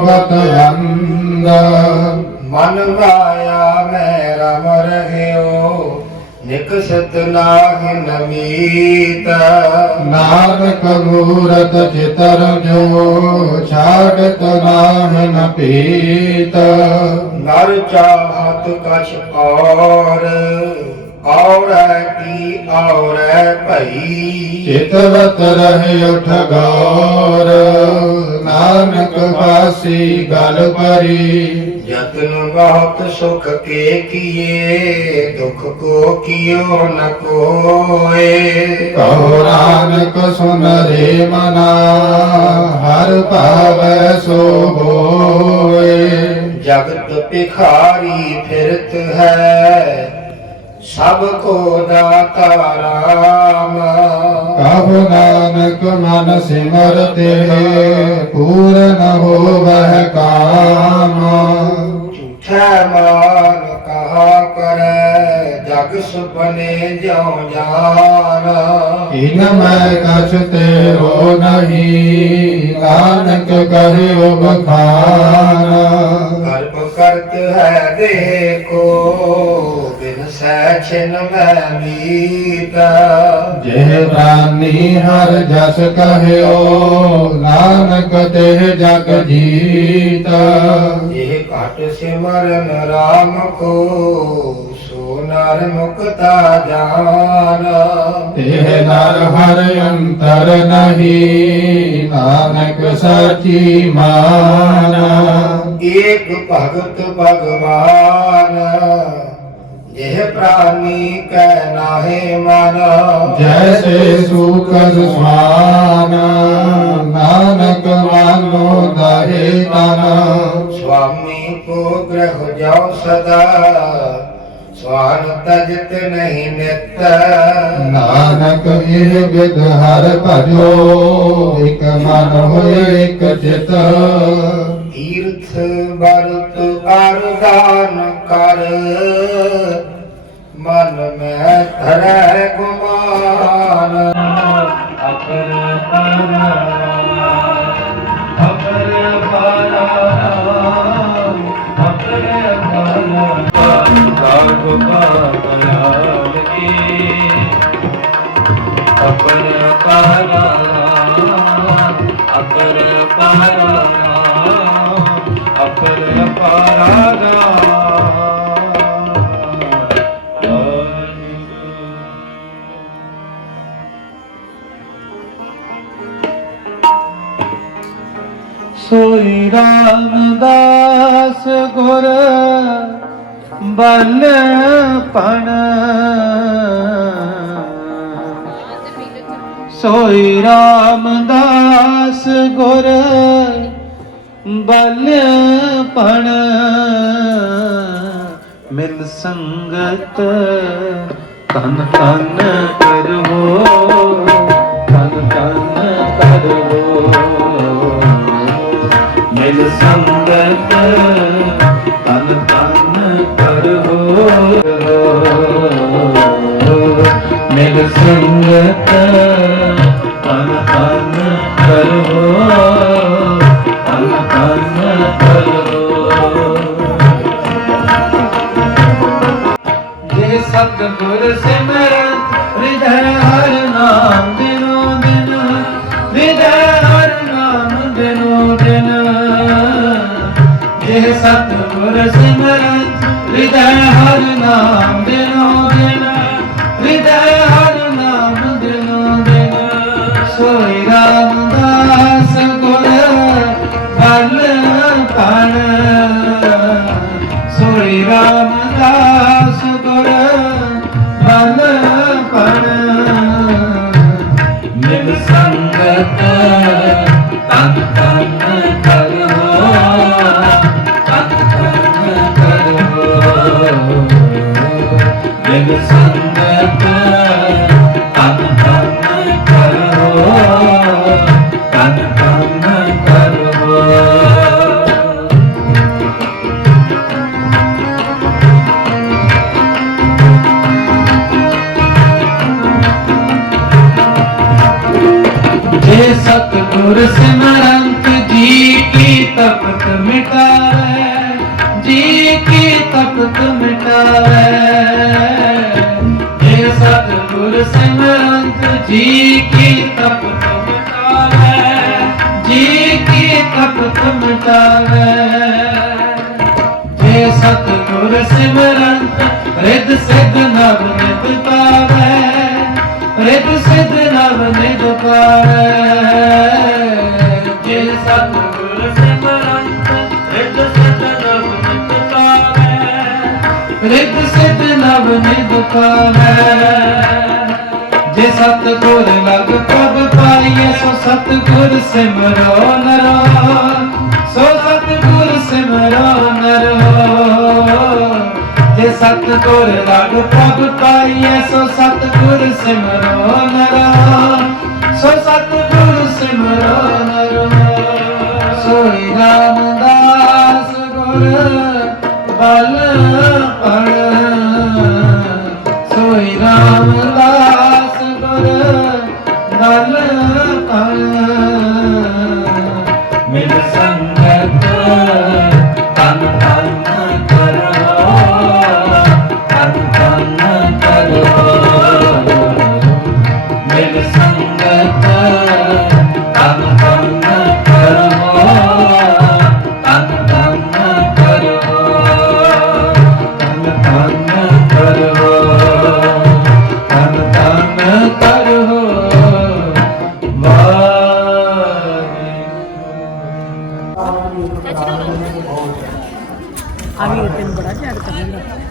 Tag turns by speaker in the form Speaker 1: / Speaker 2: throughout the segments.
Speaker 1: ਬਤਵੰਦ
Speaker 2: ਮਨ ਮਾਇਆ ਮੈਂ ਰਮ ਰਹਿਓ ਨਿਕਸਤ ਨਾਹਿ ਨਮੀਤ।
Speaker 1: ਨਾਨਕ ਮੂਰਤ ਚਿਤਰ ਜੋ ਛਾੜਤ ਨਾਹ ਨ ਪੀਤ।
Speaker 2: ਨਰ ਚਾਹਤ ਕਛ ਔਰ ਔਰੈ ਕੀ ਔਰੈ ਭਈ।
Speaker 1: ਚਿਤਵਤ ਰਹਿ ਉਠ ਗੌਰ। ਨਾਨਕ ਬਾਸੀ ਗਲ ਪਰੀ।
Speaker 2: ਯਤਨ ਬਹੁਤ ਸੁਖ ਕੇ ਕੀਏ ਦੁਖ ਕੋ ਕੀਓ ਨ ਕੋਏ।
Speaker 1: ਕਹੋ ਨਾਨਕ ਸੁਨ ਰੇ ਮਨਾ ਹਰ ਭਾਵੈ ਸੋ ਹੋਏ।
Speaker 2: ਜਗਤ ਭਿਖਾਰੀ ਫਿਰਤ ਹੈ ਸਭ ਕੋ ਦਾਤਾ ਰਾਮ।
Speaker 1: ਕਹੋ ਨਾਨਕ ਮਨ ਸਿਮਰਤੇ ਪੂਰਨ ਹੋਵਹਿ ਕਾਮ।
Speaker 2: ਝੂਠਾ ਮਾਨ ਕਹਾ ਕਰੈ ਜਗ ਸੁਪਨੇ ਜਿਉ ਜਾਨ।
Speaker 1: ਇਨ ਮੈਂ ਕਛ ਤੇਰੋ ਨਹੀਂ ਨਾਨਕ ਕਹਿਓ ਬਖਾਨ।
Speaker 2: ਗਰਭ ਕਰਤ ਹੈ ਦੇਹ ਕੋ ਬਿਨ ਸੈ ਛਿਨ ਮੈਂ ਮੀਤ
Speaker 1: ਜਿਹ ਪ੍ਰਾਨੀ ਹਰ ਜਸ ਕਹਿਓ ਨਾਨਕ ਤੇ ਜਗ ਜੀਤ।
Speaker 2: ਇਹ ਘਟ ਸਿਮਰਨ ਰਾਮ ਕੋ ਨਰ ਮੁਕਤਾ ਜਾਨ।
Speaker 1: ਇਹ ਨਰ ਹਰ ਅੰਤਰ ਨਹੀਂ ਨਾਨਕ ਸਾਚੀ ਮਾਨ।
Speaker 2: ਏਕ ਭਗਤ ਭਗਵਾਨ। ਇਹ ਪ੍ਰਾਨੀ ਕੈ ਨਾਹੇ ਮਨ।
Speaker 1: ਜੈਸੇ ਸੂਕਰ ਸਵਾਨ ਨਾਨਕ ਮਾਨੋ ਦਾਹੇ ਤਨ।
Speaker 2: ਸੁਆਮੀ ਕੋ ਗ੍ਰਹ ਜਾਉ ਸਦਾ ਸਵਾਨ ਤਜਤ ਨਹੀਂ ਨਿਤ।
Speaker 1: ਨਾਨਕ ਇਹ ਵਿਦ ਹਰ ਭਜੋ ਇਕ ਮਨ ਹੋਏ ਇਕ ਚਿਤ।
Speaker 2: ਤੀਰਥ ਬਰਤ ਅਰਦਾਨ ਕਰ।
Speaker 1: मन में घर गुम ਸੋਈ ਰਾਮਦਾਸ ਗੁਰ ਬਲ ਪਣ। ਸੋਈ ਰਾਮਦਾਸ ਗੁਰ ਬਲ ਪਣ। ਮਿਲ ਸੰਗਤ ਤਨ ਤਨ ਤਨ ਤਨ ਕਰੋ ਮਿਲ ਸੰਗਤ ਤਨ ਤਨ ਕਰੋ ਤਨ ਤਨ ਕਰੋ ਜੇ ਸਤਿਗੁਰ ਸਿਮਰਨ, ਹਿਰਦੈ ਹਰ ਨਾਮ। हृदय हर नाम दिनो। ਸਤਗੁਰ ਸਿਮਰੰਤ ਜੀ ਕੀ ਤਪਤ ਮਿਟਾਵੇ ਜੀ ਕੀ ਤਪਤ ਮਿਟਾਵੇ ਤਪਤ ਜੇ ਸਤਿਗੁਰ ਸਿਮਰੰਤ ਰਿਦ ਸਿਧ ਨਵ ਨਿਤ ਪਾਵੇ। ਰਿਦ ਸਿਧ ਨਵ ਨਿਤ ਪਾਵੇ। ਜੇ ਸਤਿਗੁਰ ਸਿਮਰੰਤ ਰਿਦ ਸਿਧ ਨਵ ਨਿਤ ਪਾਵੇ। ਰਿਦ ਸਿਧ ਨਵ ਨਿਤ ਪਾਵੇ। ਜੇ ਸਤਿਗੁਰ ਲਗ ਪ੍ਰਭ ਪਾਈਏ, ਸੋ ਸਤਿਗੁਰ ਸਿਮਰੋ ਨਰੋ। ਸਤ ਗੁਰ ਲਗ ਪ੍ਰਭ ਪਾਈਐ, ਸੋ ਸਤ ਗੁਰ ਸਿਮਰੋ ਨਰੋ। ਸੋ ਸਤ ਗੁਰ
Speaker 3: ਸਿਮਰੋ ਨਰੋ।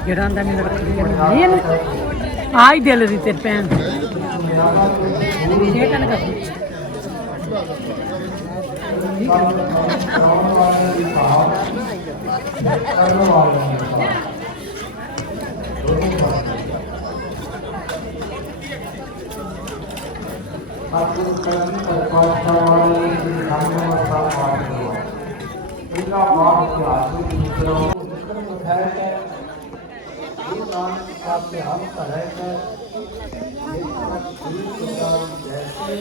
Speaker 3: ਜਿਹੜਾ ਦਾ ਮੈਨੂੰ ਰੱਖੀ ਜਾਂਦੀ ਹੈ ਨਾ ਆਈ ਦਿਲ ਦੀ ਤੇ ਭੈਣ ਇਹ ਕਨ ਕਰ
Speaker 4: ਕਰਨਵਾਲ अब्दुल करीम और पास्ता वाले की खाने में साथ मार दिया इनका बाप के हाथों की तरह मुश्किल में फैल है ये नाम आपके हम पर है कि ये नाम गुरु के नाम जैसे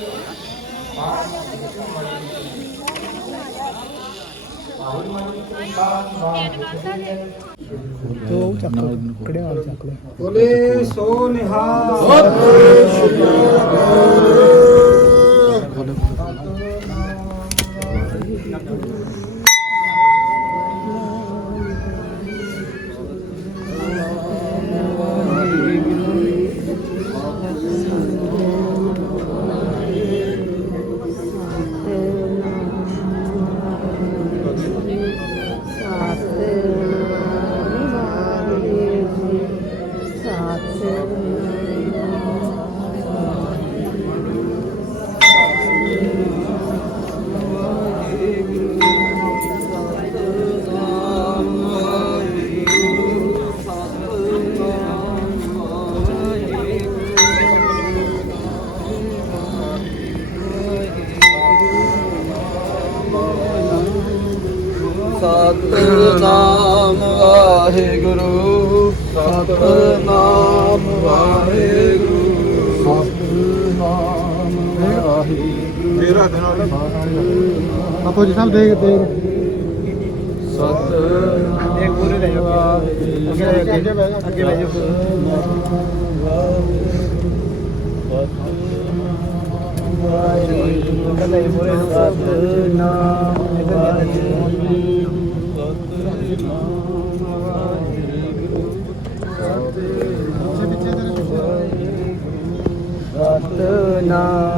Speaker 4: बाप के मर्जी ਦੋ ਚੱਕ ਕੜੇ ਵਾਲ ਚੱਕ ਲੈ ਬੋਲੇ ਸੋ ਨਿਹਾ
Speaker 2: ਸਤਿ ਸ਼੍ਰੀ ਅਕਾਲ ਵਾਹਿਗੁਰੂ ਸਤਨਾਮ ਵਾਹਿਗੁਰੂ। ਸਤਨਾਮ ਵਾਹਿਗੁਰੂ
Speaker 5: ਤੇਰਾ ਦਿਨ ਵਾਲੀ ਆਪੋ ਜੀ ਸਾਹਿਬ ਦੇਖ ਦੇਖ।
Speaker 2: ਸਤਨਾਮ
Speaker 5: ਇੱਕ ਪੂਰੇ ਲੈ ਜਾਓ। ਅੱਗੇ ਅੱਗੇ ਅੱਗੇ ਲੈ ਜਾਓ।
Speaker 2: ਕੱਲੇ ਪੂਰੇ ਸਤਨਾਮ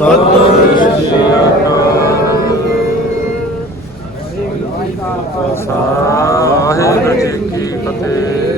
Speaker 1: ਸਤਿ ਸ਼੍ਰੀ ਅਕਾਲ ਵਾਹਿਗੁਰੂ ਜੀ ਕੀ ਫਤਿਹ।